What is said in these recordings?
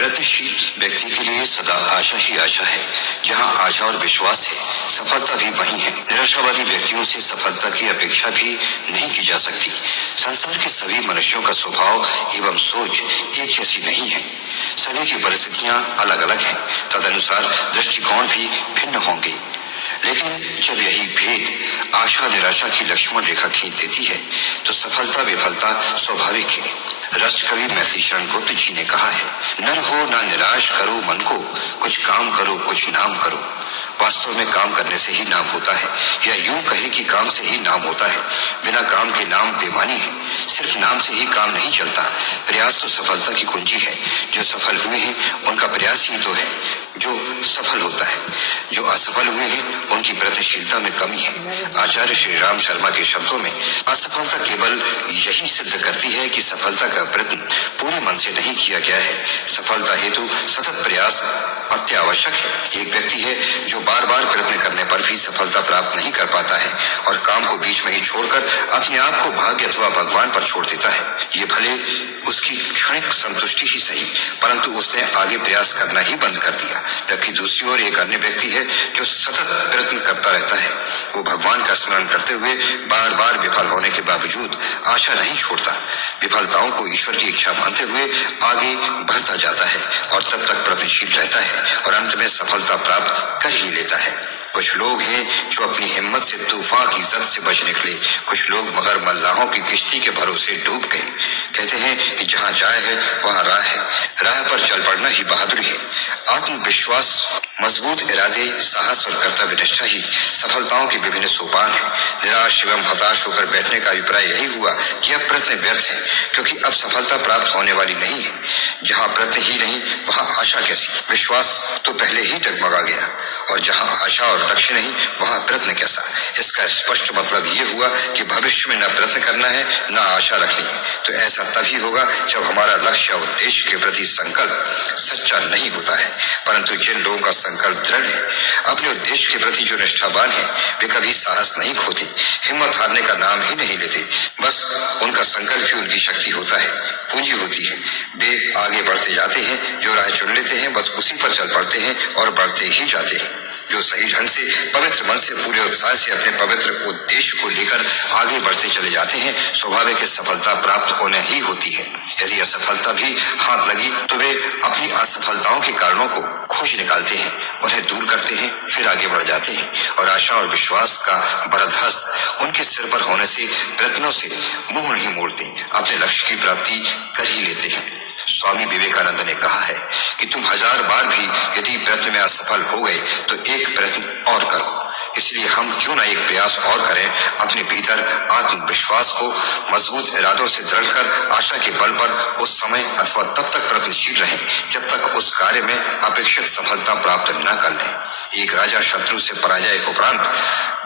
प्रयत्नशील व्यक्ति के लिए सदा आशा ही आशा है। जहां आशा और विश्वास है, सफलता भी वही है। निराशावादी व्यक्तियों से सफलता की अपेक्षा भी नहीं की जा सकती। संसार के सभी मनुष्यों का स्वभाव एवं सोच एक जैसी नहीं है। सभी की परिस्थितियां अलग अलग हैं, तदनुसार दृष्टिकोण भी भिन्न होंगे। लेकिन जब यही भेद आशा निराशा की लक्ष्मण रेखा खींच देती है, तो सफलता विफलता स्वाभाविक है। राष्ट्रकवि महर्षि शरण गुप्त जी ने कहा है, नर हो ना निराश करो मन को, कुछ काम करो कुछ नाम करो। वास्तव में काम करने से ही नाम होता है, या यूं कहे कि काम से ही नाम होता है। बिना काम के नाम बेमानी है। सिर्फ नाम से ही काम नहीं चलता। प्रयास तो सफलता की कुंजी है। जो सफल हुए हैं उनका प्रयास ही तो है जो सफल होता है। जो असफल हुए हैं उनकी प्रयत्नशीलता में कमी है। आचार्य श्री राम शर्मा के शब्दों में, असफलता केवल यही सिद्ध करती है कि सफलता का प्रयत्न पूरे मन से नहीं किया गया है। सफलता हेतु सतत प्रयास अत्यावश्यक है। एक व्यक्ति है जो बार बार प्रयत्न करने पर भी सफलता प्राप्त नहीं कर पाता है और काम को बीच में ही छोड़कर अपने आप को भाग्य अथवा भगवान पर छोड़ देता है। ये भले उसकी क्षणिक संतुष्टि ही सही, परंतु उसने आगे प्रयास करना ही बंद कर दिया। जबकि दूसरी ओर एक अन्य व्यक्ति है जो सतत प्रयत्न करता रहता है। वो भगवान का स्मरण करते हुए बार बार विफल होने के बावजूद आशा नहीं छोड़ता। विफलताओं को ईश्वर की इच्छा मानते हुए आगे बढ़ता जाता है और तब तक प्रयत्नशील रहता है और अंत में सफलता प्राप्त कर ही लेता है। कुछ लोग हैं जो अपनी हिम्मत से तूफान की जद से बच निकले। कुछ लोग मगर मल्लाहों की किश्ती के भरोसे डूब गए। कहते हैं कि जहाँ जाए है वहाँ राह है। राह पर चल पड़ना ही बहादुरी है। आत्मविश्वास, मजबूत इरादे, साहस और कर्तव्य निष्ठा ही सफलताओं के विभिन्न सोपान हैं। निराश एवं हताश होकर बैठने का अभिप्राय यही हुआ कि अब प्रयत्न व्यर्थ है, क्योंकि अब सफलता प्राप्त होने वाली नहीं है। जहाँ प्रयत्न ही नहीं वहाँ आशा कैसी। विश्वास तो पहले ही डगमगा गया, और जहाँ आशा और लक्ष्य नहीं वहाँ प्रयत्न कैसा। इसका स्पष्ट मतलब ये हुआ कि भविष्य में न प्रयत्न करना है न आशा रखनी है। तो ऐसा तभी होगा जब हमारा लक्ष्य और उद्देश्य के प्रति संकल्प सच्चा नहीं होता है। परंतु जिन लोगों का संकल्प दृढ़ है, अपने उद्देश्य के प्रति जो निष्ठावान है, वे कभी साहस नहीं खोते, हिम्मत हारने का नाम ही नहीं लेते। बस उनका संकल्प ही उनकी शक्ति होता है, पूंजी होती है। वे आगे बढ़ते जाते हैं, जो राह चुन लेते हैं बस उसी पर चल पड़ते हैं और बढ़ते ही जाते हैं। जो सही ढंग से पवित्र मन से पूरे उत्साह से अपने पवित्र उद्देश्य को लेकर आगे बढ़ते चले जाते हैं, स्वाभाविक है सफलता प्राप्त होने ही होती है। यदि असफलता भी हाथ लगी तो वे अपनी असफलताओं के कारणों को खोज निकालते हैं, उन्हें दूर करते हैं, फिर आगे बढ़ जाते हैं और आशा और विश्वास का बरदहस्त उनके सिर पर होने से प्रयत्नों से मुंह नहीं मोड़ते, अपने लक्ष्य की प्राप्ति कर ही लेते हैं। स्वामी विवेकानंद ने कहा है कि तुम 1000 बार भी यदि प्रयत्न में असफल हो गए तो एक प्रयत्न और करो। इसलिए हम क्यों ना एक प्रयास और करें, अपने भीतर आत्मविश्वास को मजबूत इरादों से दृढ़ कर आशा के बल पर उस समय अथवा तब तक प्रयत्नशील रहें जब तक उस कार्य में अपेक्षित सफलता प्राप्त न कर लें। एक राजा शत्रु से पराजय के उपरांत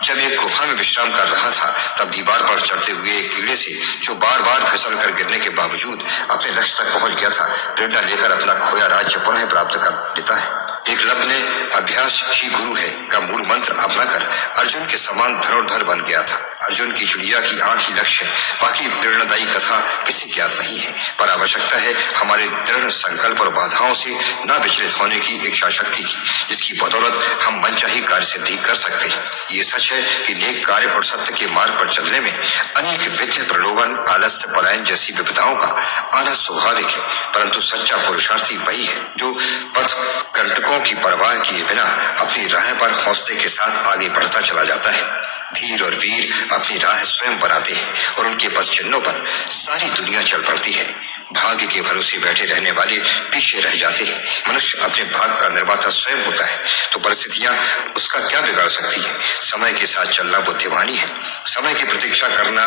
जब एक गुफा में विश्राम कर रहा था, तब दीवार पर चढ़ते हुए एक कीड़े से जो बार बार फिसल कर गिरने के बावजूद अपने लक्ष्य तक पहुंच गया था, प्रेरणा लेकर अपना खोया राज्य पुनः प्राप्त कर लेता है। एकलव्य ने अभ्यास ही गुरु है का मूल मंत्र अपनाकर अर्जुन के समान धनुर्धर बन गया था। अर्जुन की चिड़िया की आंख ही लक्ष्य है। बाकी प्रेरणादायी कथा किसी ज्ञात नहीं है, पर आवश्यकता है हमारे दृढ़ संकल्प और बाधाओं से न विचलित होने की इच्छा शक्ति की, जिसकी बदौलत हम मनचाही कार्य सिद्धि कर सकते हैं। ये सच है कि नेक कार्य और सत्य के मार्ग पर चलने में अनेक विघ्न, प्रलोभन, आलस्य, पलायन जैसी विपदाओं का आना स्वाभाविक है, परंतु सच्चा पुरुषार्थी वही है जो पथ कंटकों की परवाह किए बिना अपनी राह पर हौसले के साथ आगे बढ़ता चला जाता है। धीर और वीर अपनी राह स्वयं बनाते हैं और उनके पथ चिन्हों पर सारी दुनिया चल पड़ती है। भाग्य के भरोसे बैठे रहने वाले पीछे रह जाते हैं। मनुष्य अपने भाग्य का निर्माता स्वयं होता है, तो परिस्थितियां उसका क्या बिगाड़ सकती हैं। समय के साथ चलना बुद्धिमानी है। समय की प्रतीक्षा करना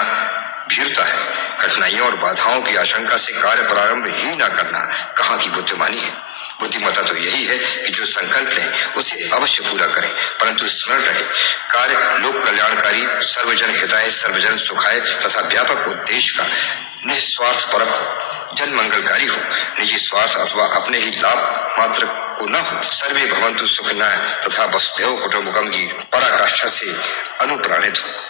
भीरता है। कठिनाइयों और बाधाओं की आशंका से कार्य प्रारंभ ही न करना कहाँ की बुद्धिमानी है। बुद्धिमत्ता तो यही है कि जो संकल्प लें उसे अवश्य पूरा करें, परंतु स्मरण रहे कार्य लोक कल्याणकारी, सर्वजन हिताय, सर्वजन सुखाय तथा व्यापक उद्देश्य का निस्वार्थ परक हो, जन मंगलकारी हो, निजी स्वार्थ अथवा अपने ही लाभ मात्र को न हो। सर्वे भवन्तु सुखिनः तथा वसुधैव कुटुम्बकम की पराकाष्ठा से अनुप्राणित हो।